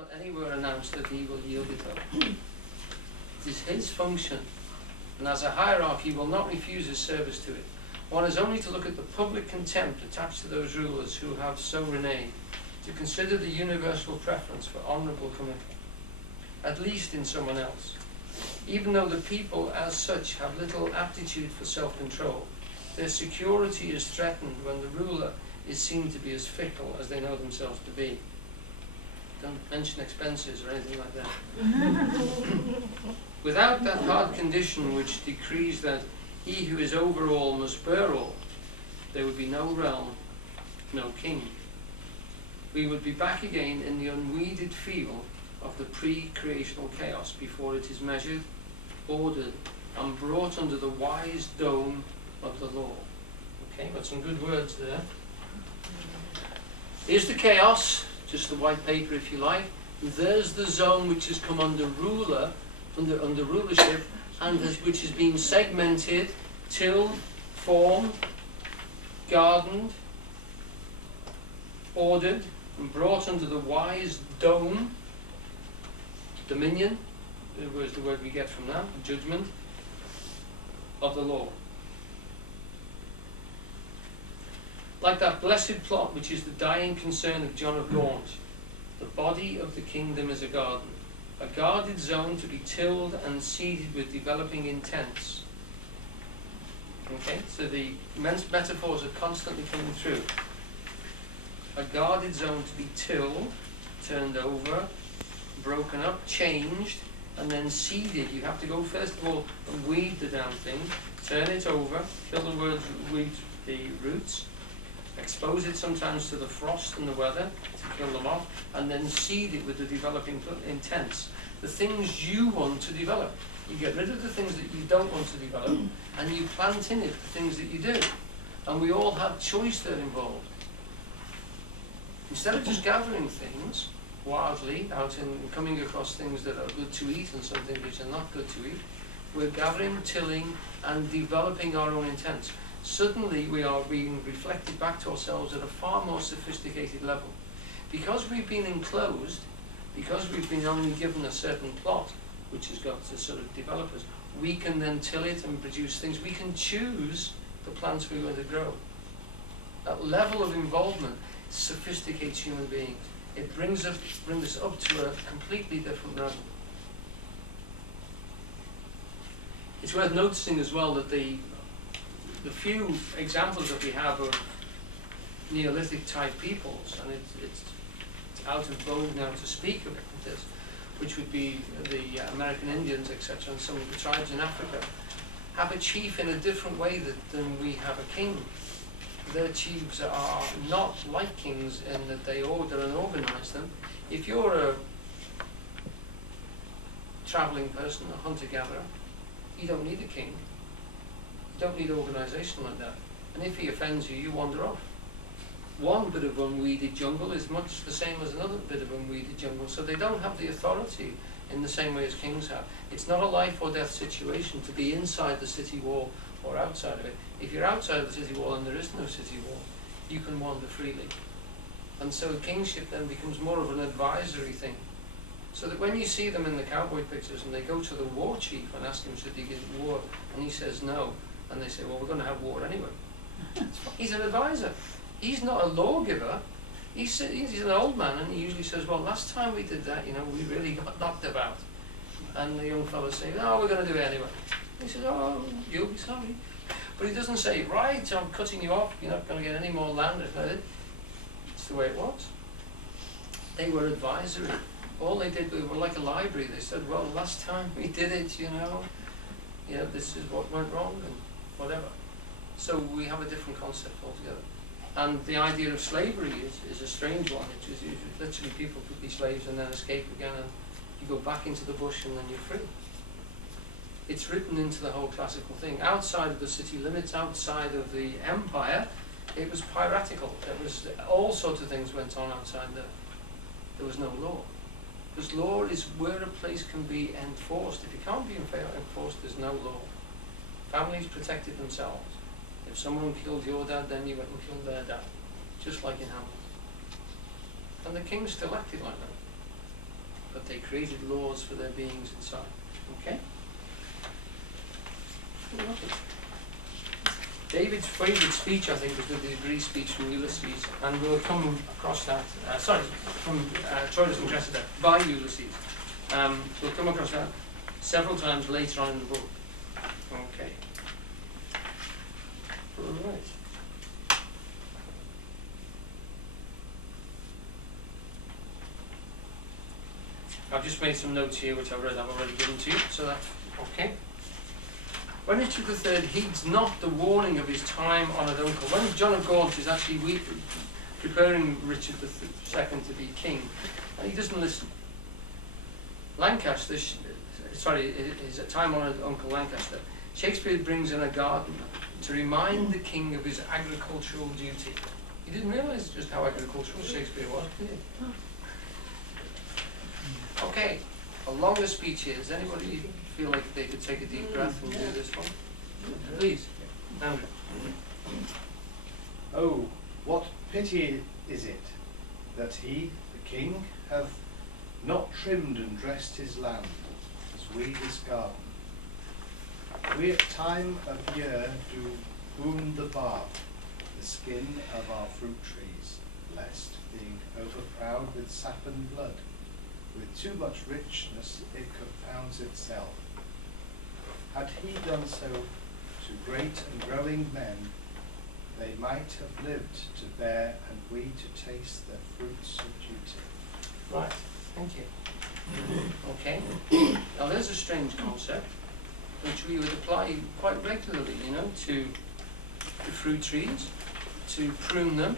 not anywhere announced that he will yield it up. It is his function, and as a hierarchy will not refuse his service to it. One is only to look at the public contempt attached to those rulers who have so reneged, to consider the universal preference for honourable commitment, at least in someone else. Even though the people as such have little aptitude for self-control, their security is threatened when the ruler is seen to be as fickle as they know themselves to be. Don't mention expenses or anything like that. Without that hard condition which decrees that he who is over all must bear all, there would be no realm, no king. We would be back again in the unweeded field of the pre-creational chaos before it is measured, ordered, and brought under the wise dome of the law. Okay, got some good words there. Here's the chaos, just the white paper if you like. There's the zone which has come under under rulership, and which has been segmented, tilled, formed, gardened, ordered, and brought under the wise dome, dominion, was the word we get from that, judgment, of the law. Like that blessed plot which is the dying concern of John of Gaunt, the body of the kingdom is a garden, a guarded zone to be tilled and seeded with developing intents. Okay, so the metaphors are constantly coming through. A guarded zone to be tilled, turned over, broken up, changed, and then seeded. You have to go first of all and weed the damn thing, turn it over, kill the roots, expose it sometimes to the frost and the weather to kill them off, and then seed it with the developing intents. The things you want to develop. You get rid of the things that you don't want to develop, and you plant in it the things that you do. And we all have choice there involved. Instead of just gathering things wildly out and coming across things that are good to eat and something which are not good to eat, we're gathering, tilling, and developing our own intents. Suddenly we are being reflected back to ourselves at a far more sophisticated level. Because we've been enclosed, because we've been only given a certain plot, which has got to sort of develop us, we can then till it and produce things. We can choose the plants we want to grow. That level of involvement sophisticates human beings. It brings us up to a completely different level. It's worth noticing as well that the few examples that we have of Neolithic type peoples, and it's out of vogue now to speak about this, which would be the American Indians, etc., and some of the tribes in Africa, have a chief in a different way than we have a king. Their chiefs are not like kings in that they order and organize them. If you're a traveling person, a hunter-gatherer, you don't need a king. You don't need organization like that. And if he offends you, you wander off. One bit of unweeded jungle is much the same as another bit of unweeded jungle, so they don't have the authority in the same way as kings have. It's not a life or death situation to be inside the city wall or outside of it. If you're outside of the city wall and there is no city wall, you can wander freely. And so kingship then becomes more of an advisory thing. So that when you see them in the cowboy pictures and they go to the war chief and ask him should he get war, and he says no, and they say, well, we're going to have war anyway. He's an advisor. He's not a lawgiver. He's an old man, and he usually says, well, last time we did that, you know, we really got knocked about. And the young fellows say, no, we're going to do it anyway. He says, oh, you'll be sorry. But he doesn't say, right, I'm cutting you off, you're not going to get any more land. It's the way it was. They were advisory. All they did, we were like a library. They said, well, last time we did it, you know, this is what went wrong and whatever. So we have a different concept altogether. And the idea of slavery is a strange one. It is literally people could be slaves and then escape again, and you go back into the bush and then you're free. It's written into the whole classical thing. Outside of the city limits, outside of the empire, it was piratical. It was all sorts of things went on outside there. There was no law. Because law is where a place can be enforced. If it can't be enforced, there's no law. Families protected themselves. If someone killed your dad, then you went and killed their dad. Just like in Hamlet. And the king still acted like that. but they created laws for their beings inside. Okay? David's favourite speech, I think, was the degree speech from Ulysses, and we'll come across that, from Troilus and Cressida by Ulysses. We'll come across that several times later on in the book. Okay. Alright. I've just made some notes here which I've already given to you, so that's okay. When Richard III heeds not the warning of his time-honoured uncle, when John of Gaunt is actually preparing Richard II to be king, and he doesn't listen. Lancaster, his time-honoured uncle Lancaster, Shakespeare brings in a gardener to remind the king of his agricultural duty. He didn't realise just how agricultural Shakespeare was, did he? Okay, a longer speech here. Does anybody feel like they could take a deep breath and do this one? Please, Andrew. Oh, what pity is it that he, the king, hath not trimmed and dressed his land, as we his garden. We at time of year do wound the bark, the skin of our fruit trees, lest, being overproud with sap and blood, with too much richness it confounds itself. Had he done so to great and growing men, they might have lived to bear, and we to taste the fruits of duty. Right, thank you. Okay, now there's a strange concept which we would apply quite regularly, you know, to the fruit trees, to prune them,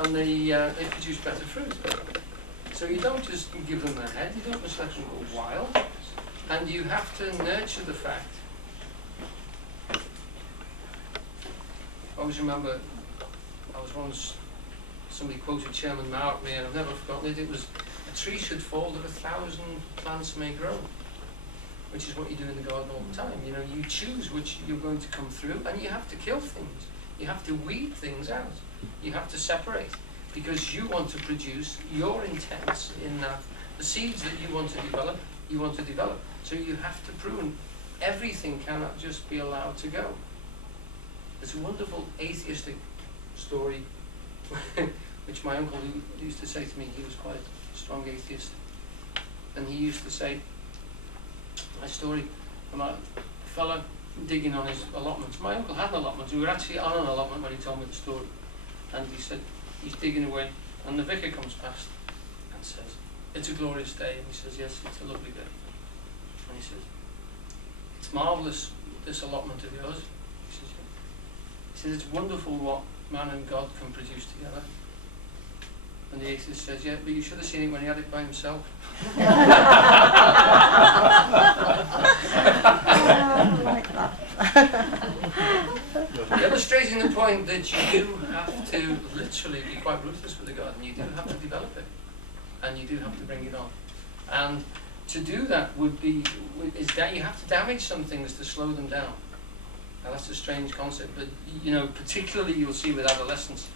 and they produce better fruit. So you don't just give them a head, you don't just let them go wild, and you have to nurture the fact. I always remember, somebody quoted Chairman Mao at me, and I've never forgotten it. It was, a tree should fall that 1,000 plants may grow, which is what you do in the garden all the time. You know, you choose which you're going to come through, and you have to kill things. You have to weed things out. You have to separate, because you want to produce your intents in that. The seeds that you want to develop, So you have to prune. Everything cannot just be allowed to go. There's a wonderful atheistic story which my uncle used to say to me. He was quite a strong atheist, and he used to say a story about a fella digging on his allotments. My uncle had an allotment. We were actually on an allotment when he told me the story, and he said he's digging away, and the vicar comes past and says, "It's a glorious day," and he says, "Yes, it's a lovely day." And he says, "It's marvellous, this allotment of yours." He says, "It's wonderful what man and God can produce together." And the atheist says, "Yeah, but you should have seen it when he had it by himself." Illustrating the point that you do have to literally be quite ruthless with the garden. You do have to develop it, and you do have to bring it on. And to do that is that you have to damage some things to slow them down. Now that's a strange concept, but you know, particularly you'll see with adolescents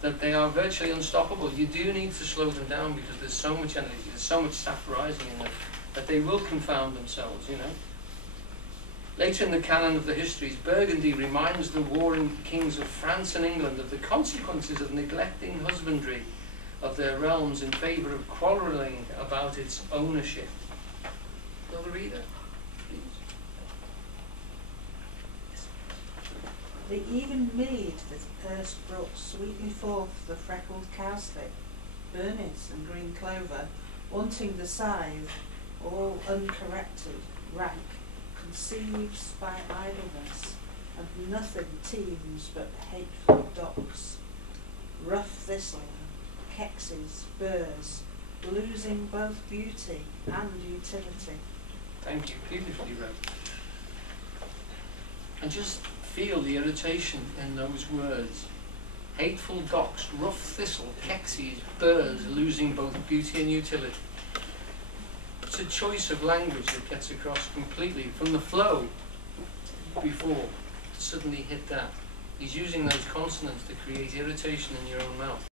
that they are virtually unstoppable. You do need to slow them down because there's so much energy, there's so much stuff rising in them that they will confound themselves, you know. Later in the canon of the histories, Burgundy reminds the warring kings of France and England of the consequences of neglecting husbandry of their realms in favour of quarrelling about its ownership. Will the reader, please? The even mead that erst brought sweetly forth the freckled cowslip, burnet and green clover, wanting the scythe, all uncorrected, rank, conceives by idleness, and nothing teems but hateful docks. Rough thistle, kexes, burrs, losing both beauty and utility. Thank you, beautifully read. And just feel the irritation in those words. Hateful docks, rough thistle, kexes, burrs, losing both beauty and utility. It's a choice of language that gets across completely from the flow before to suddenly hit that. He's using those consonants to create irritation in your own mouth.